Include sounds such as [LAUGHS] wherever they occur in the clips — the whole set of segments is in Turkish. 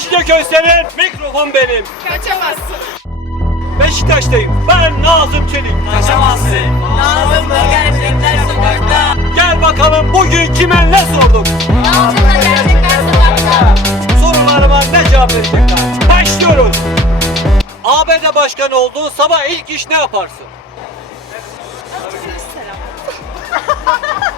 Mecidiyeköy senin, mikrofon benim. Kaçamazsın. Beşiktaş'tayım. Ben Nazım Çelik. Kaçamazsın. Nazım'la gerçekler sokakta. Gel bakalım bugün kime ne sorduk? Nazım'la gerçekler sokakta. Sorularıma ne cevap verecekler? Başlıyoruz. ABD başkanı olduğu sabah ilk iş ne yaparsın? Ne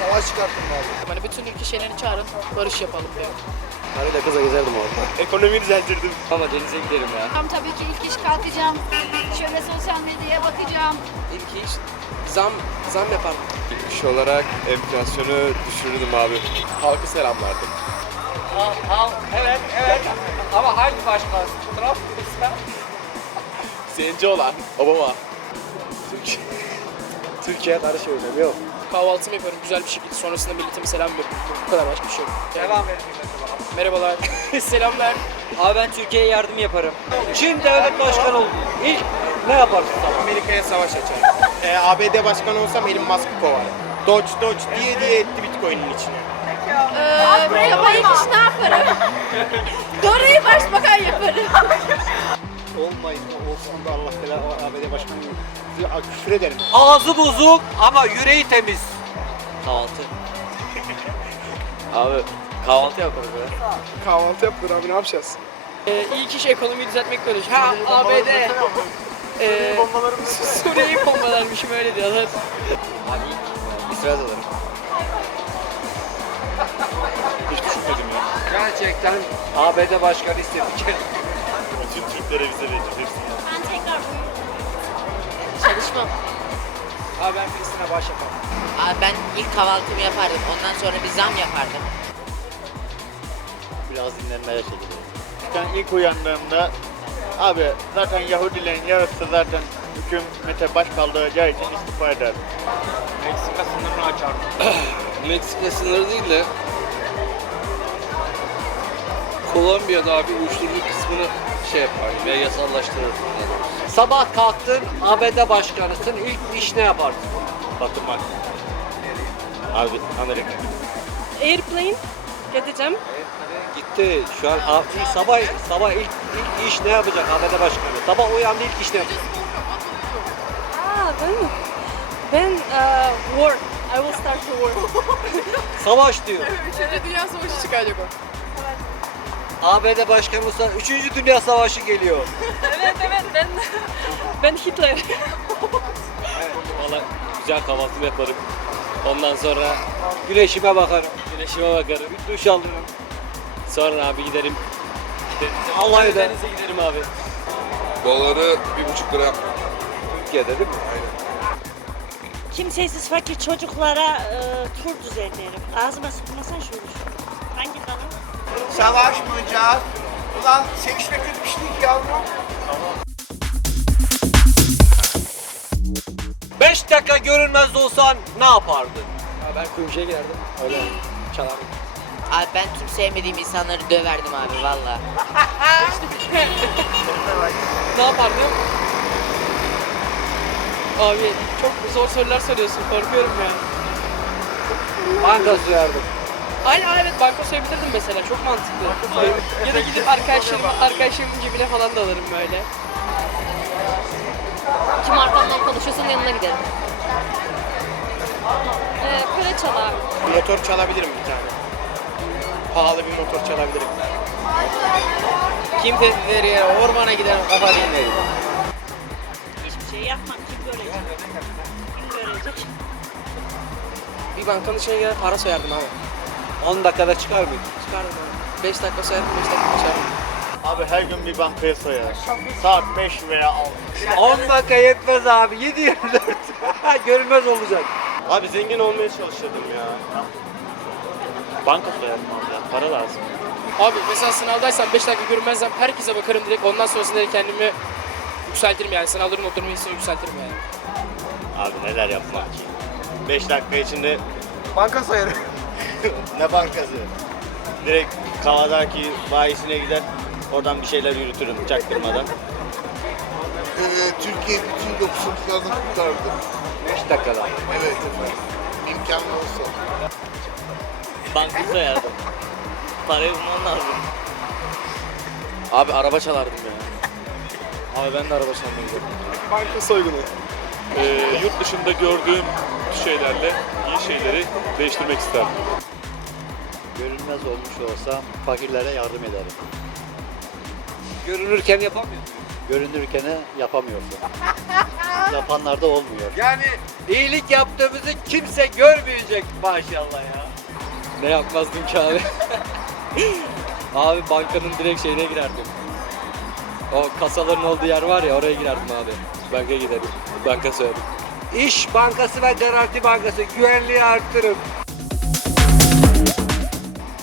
Savaş çıkarttım abi. Hani bütün ülke şeylerini çağırın, barış yapalım diyor. Karıyla kıza gezerdim orada. Ekonomiyi düzeltirdim. Ama denize giderim ya. Tam tabii ki ilk iş kalkacağım. Şöyle sosyal medyaya bakacağım. İlk iş zam, zam yapardım. İlk iş olarak enflasyonu düşürürdüm abi. Halkı selamlardım. Evet, evet. Ama hangi başkan? Trump kısmen. Zenci olan Obama. Türkiye. Türkiye'ye karşı yok. Kahvaltımı yaparım güzel bir şekilde. Sonrasında milletime selam veririm. Bu kadar başka bir şey yok. Devam edin. Merhabalar. [LAUGHS] Selamlar. Abi ben Türkiye'ye yardım yaparım. Çin devlet başkanı oldu. İlk ne yaparsın? Amerika'ya savaş açarım. Ee, ABD başkanı olsam Elon Musk'ı kovarım. Doge Doge diye diye etti Bitcoin'in içine. Ee, sabah ilk iş ne yaparım? [LAUGHS] Dora'yı başbakan yaparım. Olmayın. Olsun da Allah bela ABD başkanı küfür ederim. Ağzı bozuk ama yüreği temiz. Kahvaltı. Abi kahvaltı yaparız ya. Kahvaltı yapılır abi ne yapacağız? Ee, ilk iş ekonomiyi düzeltmek böyle. Ha ABD. Ee, [LAUGHS] Suriye'yi bombalarmışım öyle diyorlar. Abi ilk İsrail alırım. Hiç düşünmedim ya. Gerçekten ABD başkanı istedik. Bütün Türklere vize vereceğiz hepsini. Ben tekrar Çalışmam. Abi ben Filistin'e bağış yaparım. Abi ben ilk kahvaltımı yapardım. Ondan sonra bir zam yapardım. Biraz dinlenmeye çekiliyorum. Ben ilk uyandığımda abi zaten Yahudilerin yarısı zaten hükümete baş kaldıracağı için istifa eder. Meksika sınırını açardım. [CLEARS THROAT] Meksika sınırı değil de Kolombiya'da abi uyuşturucu kısmını şey yapardım ya yasallaştırırdım. Sabah kalktın ABD başkanısın. İlk iş ne yaparsın? Batırmak. Abi Amerika. Airplane getireceğim. Gitti. Şu an a- ilk sabah sabah ilk, ilk iş ne yapacak ABD başkanı? Sabah uyandı ilk iş ne yapacak? Aa ben ben uh, war. I will start the war. Savaş diyor. Üçüncü Dünya Savaşı çıkacak o. ABD başkanı olsa 3. Dünya Savaşı geliyor. evet evet ben ben Hitler. Valla güzel kahvaltımı yaparım. Ondan sonra Güneşime bakarım. güneşime bakarım. Bir duş alırım. Sonra abi giderim. denize- Alanya'da. Denize giderim abi. Doları bir buçuk lira. Türkiye'de değil mi? Kimsesiz fakir çocuklara e, tur düzenlerim. Ağzıma sıkmasan şöyle şu. Savaşmayacağız. Ulan sevişme kötü bir şey değil yavrum. 5 dakika görünmez olsan ne yapardın? Abi ben kuyumcuya giderdim. Öyle çalardım. Abi ben tüm sevmediğim insanları döverdim abi valla. [LAUGHS] Ne yapardım? Abi çok zor sorular soruyorsun. Korkuyorum ya. Banka soyardım. Aynen aynen evet banka soyabilirdim mesela çok mantıklı. ya da gidip arkadaşlarım, arkadaşlarımın cebine falan da alırım böyle. Kim arkamdan konuşuyorsa yanına giderim. Ee, para çalar. Motor çalabilirim bir tane. Pahalı bir motor çalabilirim. Kim tehditleri yere ormana giderim kafa dinlerim. Hiçbir şey yapmam. Kim görecek? Kim görecek? Bir bankanın içine gider para soyardım abi. 10 dakikada çıkar mıydın? Çıkardım abi. 5 dakika soyardım 5 dakika soyardım. Abi her gün bir bankaya soyarız. Saat 5 veya 6. 10 dakika yetmez abi. 7 24. [LAUGHS] görünmez olacak. Abi zengin olmaya çalışıyordum ya. Banka soyarım abi ya. Para lazım. Abi mesela sınavdaysam 5 dakika görünmezsem herkese bakarım direkt ondan sonrasında kendimi yükseltirim yani sınavların oturma hissini yükseltirim yani. Abi neler yapmak ki? 5 dakika içinde Banka soyarım. [LAUGHS] ne bankası? Direkt Kavadaki bayisine gider. Oradan bir şeyler yürütürüm çaktırmadan. Türkiye bütün yoksulluklardan kurtardı. 5 dakikada. Evet efendim. imkanı olsa. Banka soyardım. Parayı bulman lazım. Abi araba çalardım ya. Abi ben de araba gidiyorum. Banka soygunu. Ee, yurt dışında gördüğüm şeylerle iyi şeyleri değiştirmek isterdim. Görünmez olmuş olsam fakirlere yardım ederim. Görünürken yapamıyor. Görünürken yapamıyorsun. [LAUGHS] Yapanlar da olmuyor. Yani iyilik yaptığımızı kimse görmeyecek maşallah ya. Ne yapmazdım ki abi? [LAUGHS] abi bankanın direkt şeyine girerdim. O kasaların olduğu yer var ya oraya girerdim abi. Bankaya giderdim. Banka soyardım. İş Bankası ve Garanti Bankası güvenliği arttırın.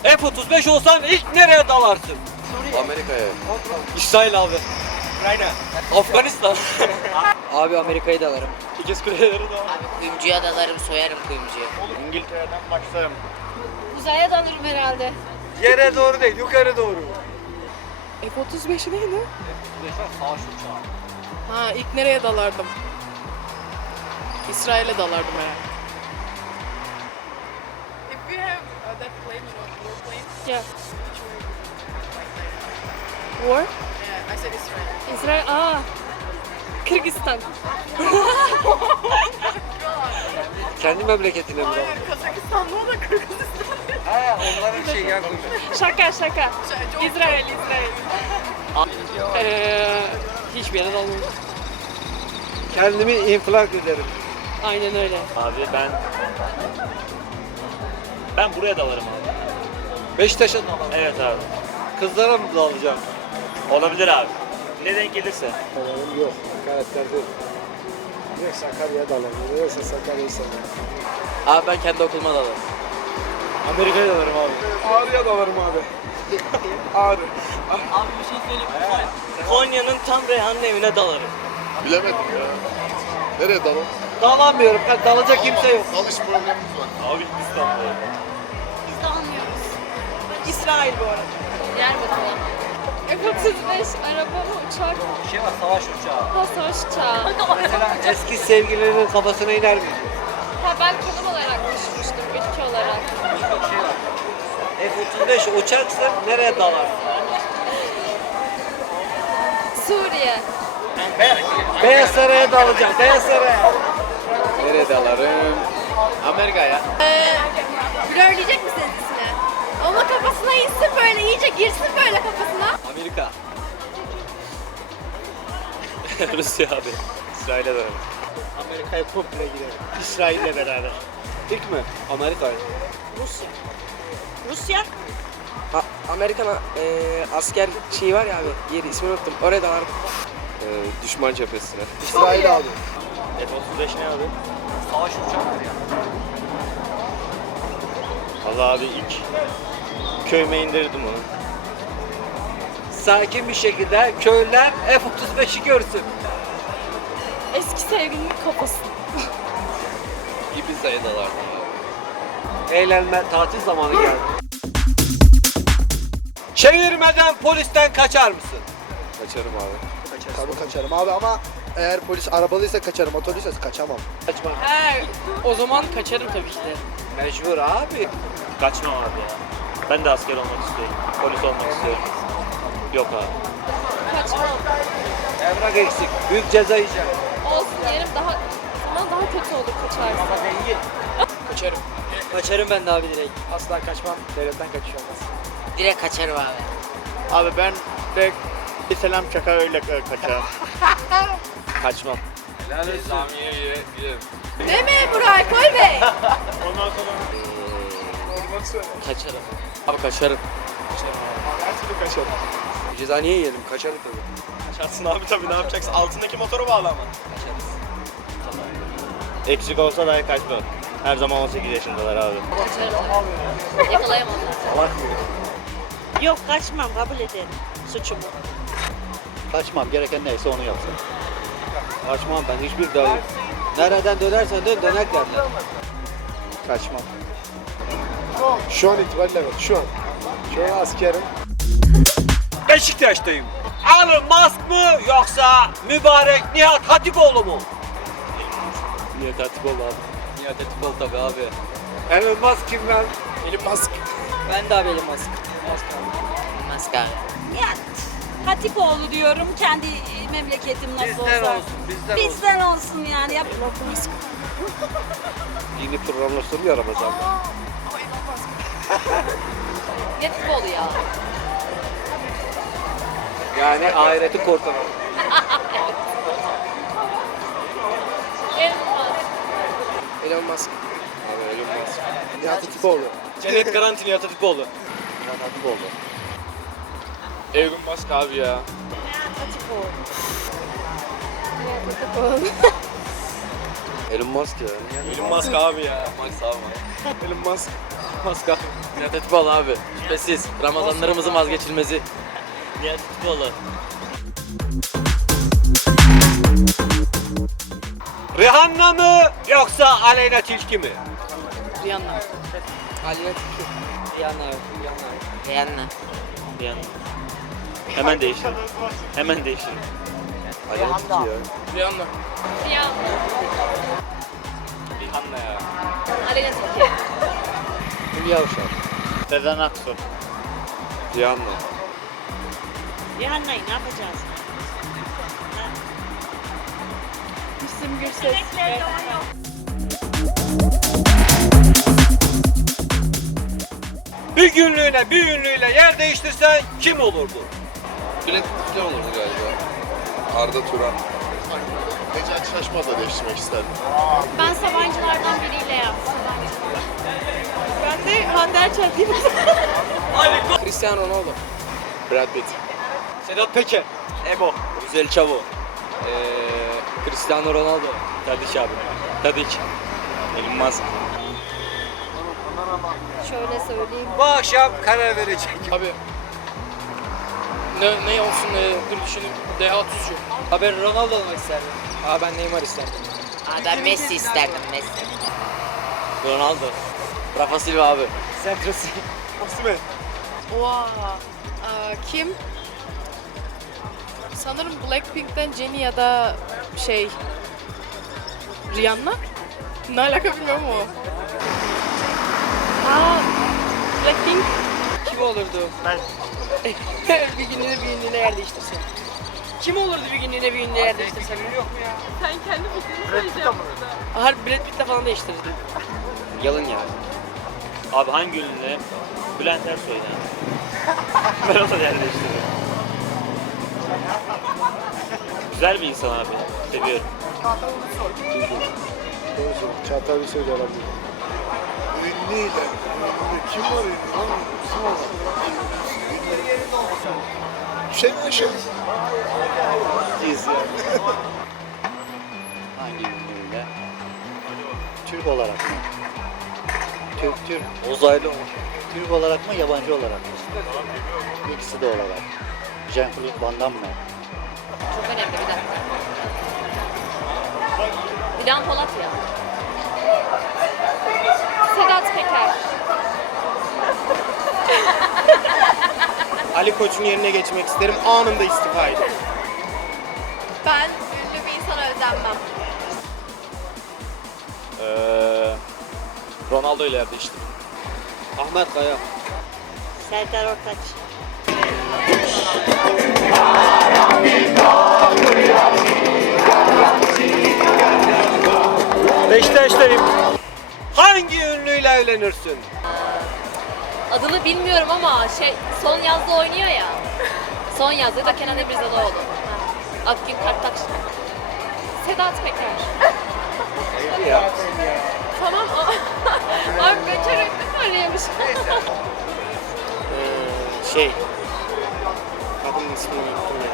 F-35 olsan ilk nereye dalarsın? Amerika'ya. İsrail abi. Afganistan. [LAUGHS] abi Amerika'yı da alırım. İkiz kuleleri de. Abi kuyumcuya dalarım soyarım kuyumcuyu. İngiltere'den başlarım. Uzaya dalırım herhalde. Yere doğru değil, yukarı doğru. F-35 neydi? Savaş uçağı. Ha ilk nereye dalardım? İsrail'e dalardım herhalde. If you have uh, that plane, you know, war plane, Yeah. War? yeah, I said Israel. İsrail. Aa. Kırgızistan. [LAUGHS] Kendi memleketine mi? Kazakistan'da o da Kırgızistan. He, onların şey ya. Şaka şaka. İsrail, İsrail. Ee, hiçbir yere dalmam. Kendimi infilak ederim. Aynen öyle. Abi ben... Ben buraya dalarım abi. Beşiktaş'a dalalım. Evet abi. Kızlara mı dalacağım? Olabilir abi. Ne denk gelirse. Yok, karakterde. Yok Sakarya'ya dalalım. Yoksa Sakarya'yı severim. Abi ben kendi okuluma dalarım. Amerika'ya dalarım abi. Ağrı'ya dalarım abi. [LAUGHS] Ağrı. Abi bir şey söyleyeyim? Konya'nın tam Reyhan'ın evine dalarım. Bilemedim ya. Nereye dalalım? Dalamıyorum. Ben dalacak kimse yok. Dalış problemimiz var. Abi Hindistan'da. Biz dalmıyoruz. İsrail bu arada. Yer bakalım. F-35 araba mı uçak? Bir şey var, savaş uçağı. Ha savaş uçağı. Mesela eski sevgililerinin kafasına iner miydi? Ha ben konum olarak düşünmüştüm, ülke olarak. F-35 uçaksın, nereye dalarsın? Suriye. Beyaz Saray'a dalacağım, Beyaz Saray'a. Nereye dalarım? Amerika'ya. Blörleyecek misiniz ismini? Ama kafasına insin böyle, iyice girsin böyle kafasına. Amerika. [LAUGHS] Rusya abi. İsrail'e dalarım. Amerika'ya komple giderim. İsrail'le beraber. İlk mi? Amerika. Rusya. Rusya? Amerikan e, asker şeyi var ya abi, yeri ismini unuttum. Oraya dalardım. düşman cephesine. İsrail abi. F-35 ne abi? Savaş uçağıdır ya. Valla abi ilk köyüme indirdim onu. Sakin bir şekilde köylüler F-35'i görsün. Eski sevgilimin kafası. Ibiza'ya dalardım abi. Eğlenme, tatil zamanı geldi. Çevirmeden polisten kaçar mısın? Kaçarım abi. Tabii kaçarım abi ama eğer polis arabalıysa kaçarım, motorluysa kaçamam. Kaçma. He, o zaman kaçarım tabii ki de. Mecbur abi. Kaçmam abi ya. Ben de asker olmak istiyorum. Polis olmak istiyorum. Yok abi. Kaçmam. Evrak eksik. Büyük ceza yiyeceğim. Olsun yerim daha zaman daha kötü olur kaçarsa. Kaçarım. Kaçarım ben de abi direkt. Asla kaçmam. Devletten kaçış olmaz. Direkt kaçarım abi. Abi ben de bir selam çaka öyle kaçarım. [LAUGHS] Kaçmam. Ne memuru alkol bey? Kaçarım. Abi kaçarım. Her türlü kaçarım. Ceza niye yiyelim? Kaçarım tabii. Kaçarsın abi tabii ne yapacaksın? Altındaki motoru bağla ama. Eksik olsa dahi kaçmam. Her zaman 18 yaşındalar abi. Yakalayamazlar. Yok kaçmam kabul ederim suçumu. Kaçmam. Gereken neyse onu yapsın. Kaçmam ben hiçbir daha yok. Nereden dönersen dön dönek derler. Kaçmam. Şu an itibariyle evet, şu an. Şu an askerim. Beşiktaş'tayım. Elon Musk mı yoksa mübarek Nihat Hatipoğlu mu? Niye tertip oldu abi? Nihat Atipoğlu tabii abi. Elon Musk kim lan? Elon Musk. Ben de abi Elon Musk. Musk abi. Nihat Hatipoğlu diyorum. Kendi e, memleketim nasıl Bizden olsa. olsun, bizden olsun. Bizden olsun yani. Yap. Yeni programlaştırmıyor Ramazan. Ne futbolu [LAUGHS] ya? Yani ahireti kurtaran. [LAUGHS] Elon Musk. Elon Musk. Nihat Atipoğlu. Cennet garanti Nihat Atipoğlu. Elon Musk abi ya. Elon Musk ya. Elon Musk abi ya. Musk abi. Elon Musk. Musk abi. Nihat Atipoğlu abi. Şüphesiz. Ramazanlarımızın vazgeçilmezi. Nihat Atipoğlu. Rihanna mı yoksa Aleyna Tilki mi? Rihanna. Alina Tilki. Rihanna. Rihanna. Rihanna. Rihanna. Hemen değiştirin. Hemen değiştirin. Aleyna Tilki ya. Rihanna. Rihanna. Rihanna ya. Aleyna Tilki. Hülya Avşar. Sezen Aksu. Rihanna. Rihanna'yı ne yapacağız? Müslüm Gürses. Bir günlüğüne bir ünlüyle yer değiştirsen kim olurdu? Brad Pitt olurdu galiba. Arda Turan. Necati Şaşmaz'la değiştirmek isterdim. Ben Sabancılardan biriyle yaptım. Ben de Hande Erçel diyeyim. [LAUGHS] Cristiano Ronaldo. Brad Pitt. Sedat Peker. Ebo. Güzel Çavo. Ee, Cristiano Ronaldo. Tadiç abi. Tadiç. Elon Musk. Şöyle söyleyeyim. Bu akşam karar verecek. Abi. Ne, ne olsun ne, dur düşünün. Deha Tuzcu. Abi ben Ronaldo olmak isterdim. Aa ben Neymar isterdim. Aa, ben Messi isterdim Messi. Ronaldo. Rafa Silva abi. Sentrosi. Oha. kim? Sanırım Blackpink'ten Jennie ya da şey Rihanna. Ne alaka bilmiyorum o. olurdu? Ben. [LAUGHS] bir günlüğüne bir günlüğüne yer değiştirsen. Kim olurdu bir günlüğüne bir günlüğüne yer değiştirsen? Sen kendi fikrini söyleyeceğim. Harbi Brad Pitt'le falan değiştirirdi. [LAUGHS] Yalın ya. Abi hangi ünlü? Bülent Ersoy'dan. [LAUGHS] ben ona yerleştiririm. Güzel bir insan abi. Seviyorum. Çağatay Ulusoy da olabilir. Ünlüyle. Kim var ünlü? Lan? Şey mi şey? Hangi ünlüyle? Türk olarak mı? Türk, Türk. Uzaylı mı? Türk olarak mı, yabancı olarak mı? İkisi de olarak. Jean-Claude Van Damme mı? Çok önemli bir dakika. Dilan Polat ya. Sedat Peker. Ali Koç'un yerine geçmek isterim. Anında istifa ederim. Ben ünlü bir insana özenmem. Ee, Ronaldo ile yer değiştirdim. Ahmet Kaya. Serdar Ortaç. Beşiktaş'tayım. Hangi ünlüyle evlenirsin? Adını bilmiyorum ama şey son yazda oynuyor ya. Son yazda da Kenan Emirzalıoğlu. Akgün Kartaş. Sedat Peker. Ya. tamam. [LAUGHS] Abi becerek mi arıyormuş? Ee, şey. Kadının ismini unuttum ya.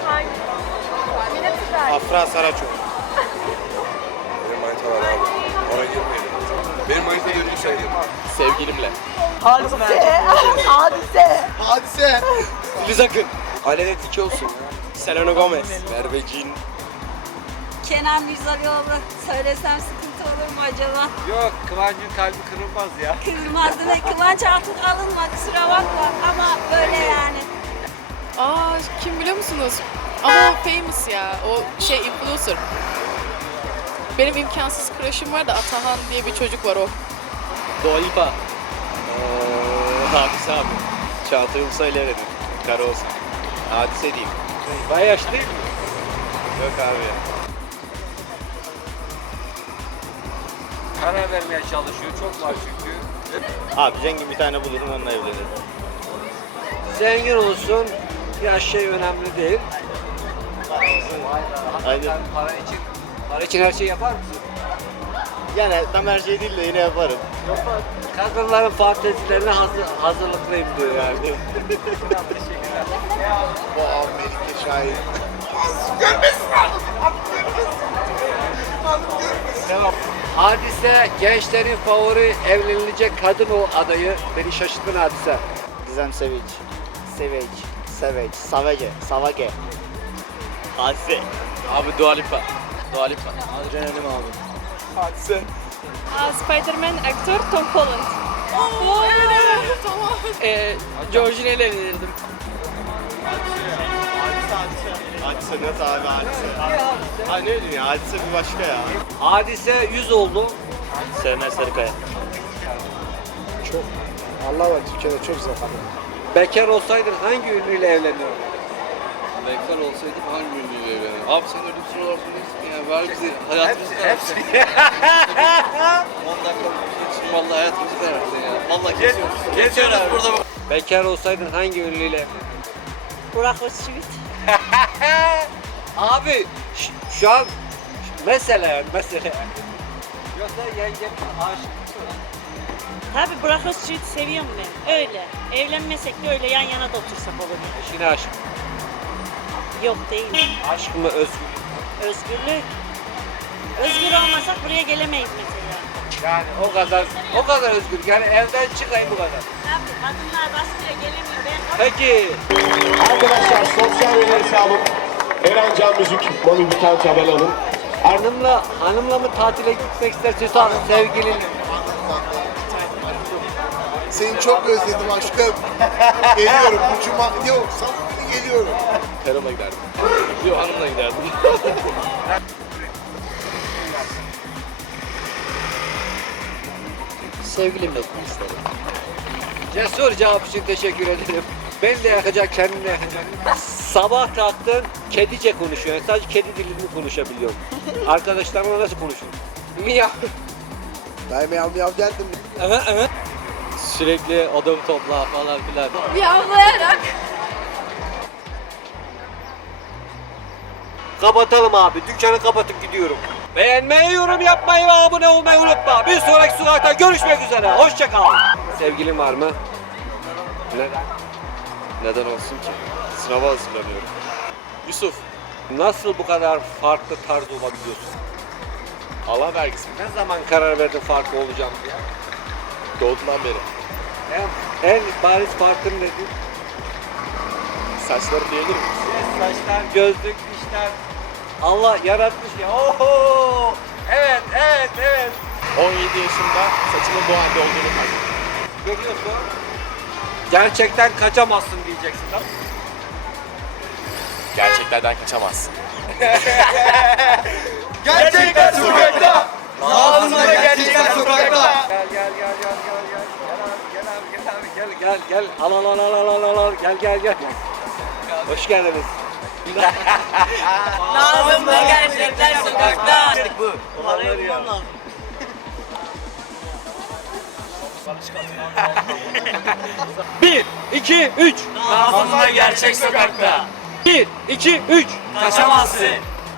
Afra Saraçoğlu. Benim manita var abi. Ona girmeyelim. Benim manita dediğim şey Sevgilimle. Hadise. Filiz Akın. Aleyna Tilki olsun. Selena Gomez. Merve Cin. Kenan Yüzaloğlu. Söylesem sıkıntı olur mu acaba? Yok, Kıvancın kalbi kırılmaz ya. Kızmaz demek Kıvanç artık alınma kusura bakma ama böyle yani. Aa kim biliyor musunuz? Ama o famous ya. O şey influencer. Benim imkansız crush'ım var da Atahan diye bir çocuk var o. Dua Lipa. Ee, hadise abi. Çağatay Ulusoy'la evlendim. Kara olsun. Hadise diyeyim. Bayağı yaşlı değil mi? Yok abi. Karar vermeye çalışıyor. Çok var çünkü. Abi zengin bir tane bulurum onunla evlenirim. Zengin olsun. Yaş şey önemli değil. Aynen. Para için, para için her şeyi yapar mısın? Yani tam her şey değil de yine yaparım. Kadınların fantezilerine hazır, hazırlıklıyım diyor yani. Bu av Melike Şahin. Hadise gençlerin favori evlenilecek kadın o adayı. Beni şaşırttın hadise. Gizem Sevinç. Sevinç. Sevinç. Savage. Savage. Hadise. Abi Dua Lipa. Dua Lipa. Adrenalin abi. Hadise. Spider-Man actor Tom Holland. Oo, evet, tamam. Ee, Georgina ile evlenirdim. Hadise net abi hadise. Ay ne diyorsun ya hadise bir başka ya. Hadise 100 oldu. Sevmez Sarıkaya. Allah var Türkiye'de çok zor. Bekar olsaydın hangi ünlüyle evlenirdin? Bekar olsaydım hangi ünlüyle evlenirdim? Abi sen öyle bir soru sorabilirsin ya. Ver bize hayatımızı karartın. [LAUGHS] 10 dakika için vallahi hayatımızı karartın ya. Vallahi kesiyoruz. Kesiyoruz burada. Bekar olsaydın hangi ünlüyle evlenirdin? Burak Özçivit. [LAUGHS] Abi ş- şu an mesela mesela. Yoksa yengemin aşık Tabii Burak Özçivit'i seviyorum ben. Öyle. Evlenmesek de öyle yan yana da otursak olur. eşine aşık. Yok değil. Aşk mı özgür? Özgürlük. Özgür olmasak buraya gelemeyiz mesela. Yani o kadar o kadar özgür. Yani evden çıkayım bu kadar. Tabii kadınlar baskıya gelemiyor. Ben Peki Arkadaşlar sosyal medya hesabım Eren Can Müzik, Mami Biten tabelanın. hanımla hanımla mı tatile gitmek istersin yoksa sevgilinle mi? Seni çok özledim aşkım. Geliyorum bu cuma, yok salı günü geliyorum. Karımla giderdim. Yok hanımla giderdim. Sevgilimle isterim. Cesur cevap için teşekkür ederim. Beni de yakacak, kendini de yakacak. Sabah kalktın, kedice konuşuyor. Yani sadece kedi dilini konuşabiliyorum. Arkadaşlarımla nasıl konuşuyorsun? Miyav. Ben miyav miyav geldim. Evet evet. Sürekli odamı topla falan filan. Yavlayarak. Kapatalım abi. Dükkanı kapatıp gidiyorum. Beğenmeyi, yorum yapmayı ve abone olmayı unutma. Bir sonraki sokakta görüşmek üzere. Hoşça kal. Sevgilin var mı? Neden? Neden olsun ki? Sınava hazırlanıyorum. Yusuf. Nasıl bu kadar farklı tarz olabiliyorsun? Allah vergisi. Ne zaman karar verdin farklı olacağım diye? Doğduğundan beri. En, en bariz farkın nedir? Saçlarım diyebilir miyim? Saçlar, gözlük, dişler. Allah yaratmış ya. Oho! Evet, evet, evet. 17 yaşında saçımın bu halde olduğunu fark ettim. Görüyorsun. Gerçekten kaçamazsın diyeceksin tamam mı? Gerçeklerden kaçamazsın. [LAUGHS] Gerçekten sokakta. Ağzında gerçekten sokakta. Gel gel gel gel gel gel. Gel abi gel abi gel abi gel gel gel. Al al al al al al gel gel gel. Hoş geldiniz. [LAUGHS] Nazım'da gerçekler sokakta. Bu. Bir, iki, üç. Nazım'da gerçek sokakta. Bir, iki, üç. Kaçamazsın.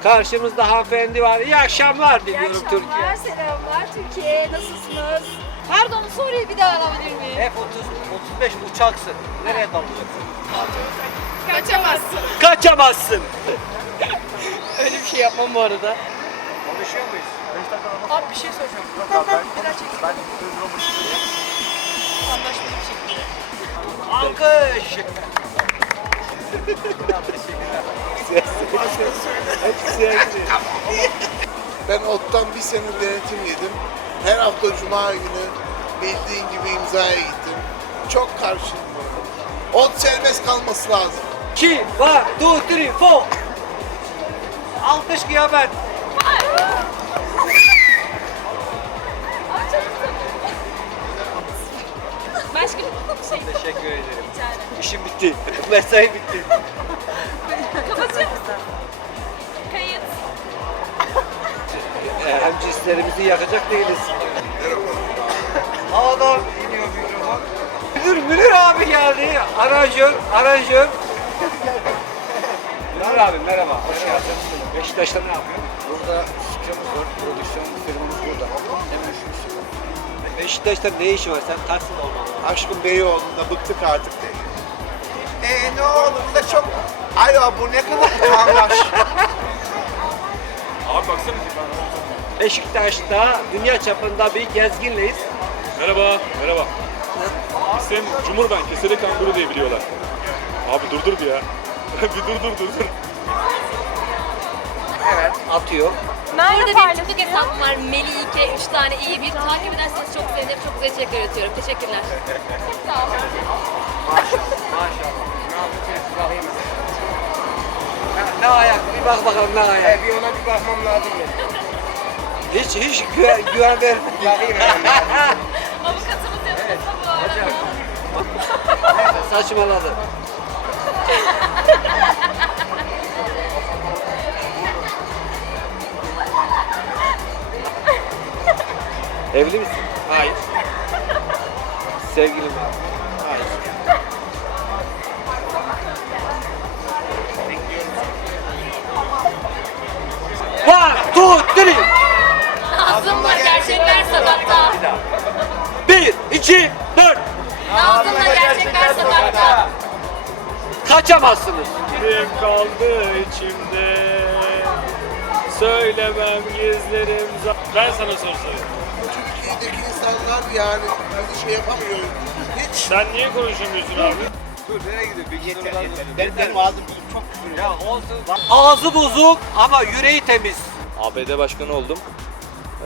Karşımızda hanımefendi var. İyi akşamlar diliyorum Türkiye. selamlar Türkiye. Nasılsınız? Pardon soruyu bir daha alabilir miyim? F-30, 35 uçaksın. Nereye dalacaksın? Kaçamazsın. Kaçamazsın. [LAUGHS] Öyle bir şey yapmam bu arada. Konuşuyor muyuz? Abi bir şey soracağım. Biraz çeksin. Anlaşmalı bir şekilde. Alkış. [LAUGHS] Ben ottan bir sene denetim yedim. Her hafta cuma günü bildiğin gibi imzaya gittim. Çok karşıyım. Ot serbest kalması lazım. 2, 1, 2, 3, 4. Alkış kıyamet. Başka bir şey. Teşekkür ederim. İşim bitti. [LAUGHS] Mesai bitti. Kapatıyor musun? Kayıt. [LAUGHS] Hem cinslerimizi yakacak değiliz. Adam iniyor mikrofon. Müdür, Münir abi geldi. Aranjör, aranjör. Münir abi merhaba, hoş geldin. Beşiktaş'ta ne yapıyorsun? Burada stüdyomuz var, prodüksiyon firmamız burada. Hemen şu üstü. Beşiktaş'ta ne işi var? Sen Taksim olmalı. Aşkın Beyoğlu'nda bıktık artık dedi. Eee ne olur da çok... Alo bu ne kadar kavraş. Abi baksana Beşiktaş'ta dünya çapında bir gezginleyiz. Merhaba, merhaba. Sen Cumhurbank keseli kanguru diye biliyorlar. Abi dur dur bir ya. [LAUGHS] bir dur dur dur dur. Evet. Atıyor. Burada bir TikTok hesabım var. Melike 3 tane iyi bir. Takip ederseniz çok sevinirim. Çok güzel içerikler üretiyorum. Teşekkürler. Sağ olun. Maşallah. Ne ayak? Bir bak bakalım ne ayak. Bir ona bir bakmam lazım benim. Hiç hiç güven, güven ver. [LAUGHS] Avukatımız yanımızda bu arada. [LAUGHS] Saçmaladı. [LAUGHS] Evli misin? Hayır. Sevgili mi? Two, three. Nazım'la gerçekler sokakta. Bir, iki, dört. Nazım'la gerçekler sokakta. Kaçamazsınız. Kim kaldı içimde? Söylemem gizlerim. Ben sana soru sorayım. Türkiye'deki insanlar yani bizi şey yapamıyor. Hiç. Sen niye konuşamıyorsun abi? Dur nereye gidiyor? Yeter yeter. Ben, benim ağzım çok küfür ya. olsun. Ağzı bozuk ama yüreği temiz. ABD başkanı oldum.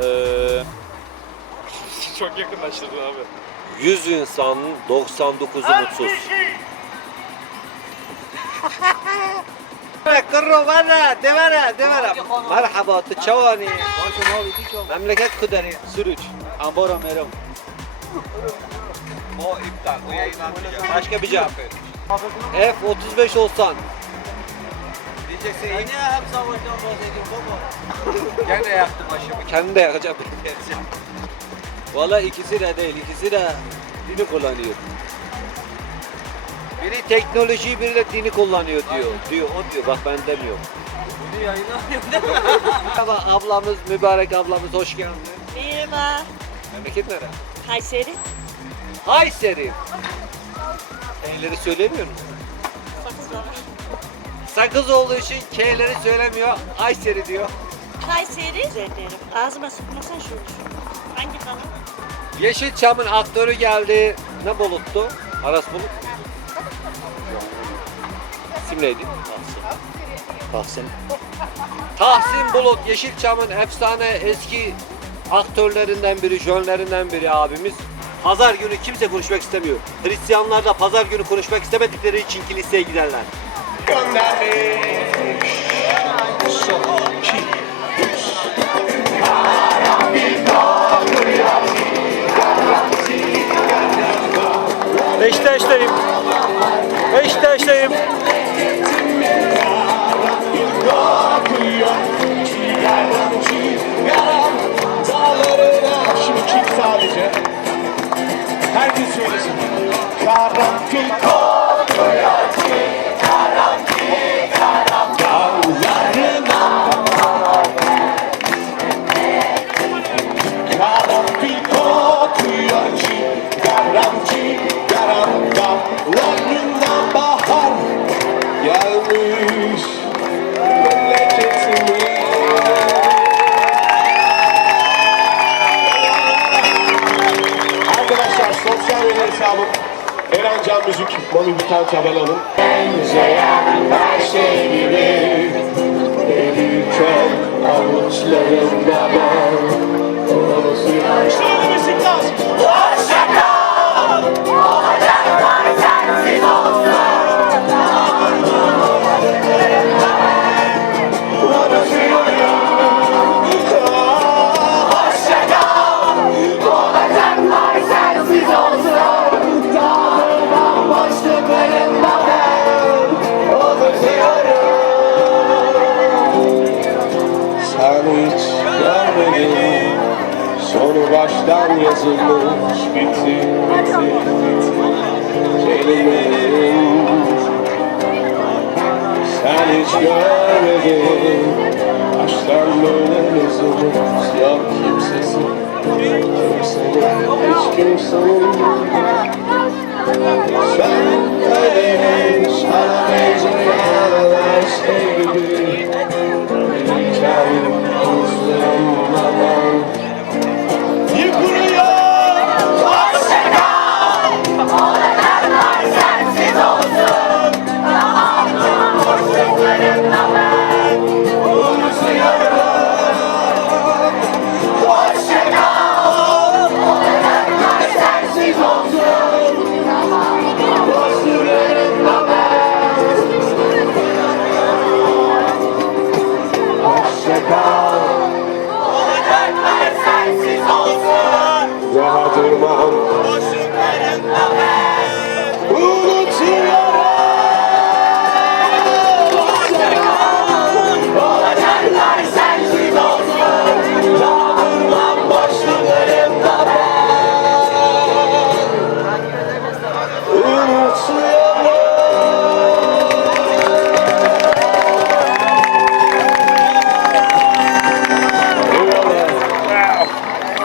Ee... [LAUGHS] Çok yakınlaştırdın abi. 100 insanın 99'u mutsuz. [LAUGHS] Kırro bana, devara, devara. Merhaba, tıçavani. Memleket kudari. Sürüç. Ambora meram. O iptal, o yayınlanmayacak. Başka bir cevap ver. F-35 olsan. Diyeceksin yine hep savaştan bahsediyorum baba. [LAUGHS] Gene yaktım başımı. Kendi de yakacağım. Valla ikisi de değil, ikisi de dini kullanıyor. Biri teknolojiyi, biri de dini kullanıyor diyor. Diyor, o diyor. Bak ben demiyorum. Bunu yayınlamıyorum değil mi? [LAUGHS] Merhaba ablamız, mübarek ablamız hoş geldin. Merhaba. Memleket nere? Kayseri. Kayseri. E'leri söylemiyor musun? Sakız var. Sakız olduğu için K'leri söylemiyor. Kayseri diyor. Kayseri. Üzerlerim. Ağzıma sıkmasan şunu. Hangi kanal? Yeşilçam'ın aktörü geldi. Ne buluttu? Aras Bulut. İsim neydi? Tahsin. Tahsin Bulut Yeşilçam'ın efsane eski aktörlerinden biri, jönlerinden biri abimiz. Pazar günü kimse konuşmak istemiyor. Hristiyanlar da pazar günü konuşmak istemedikleri için kiliseye giderler. Beşiktaş'tayım. Beşiktaş'tayım. Şimdi çık sadece. Herkes söylesin. Karanfil Mami Kollarında ben oluşuyorum Sen hiç görmedin Soru baştan yazılmış bitti bitti Kelimelerin Sen hiç görmedin Baştan böyle yazılmış yok kimsesi Kimsenin hiç kimsenin. Thank you.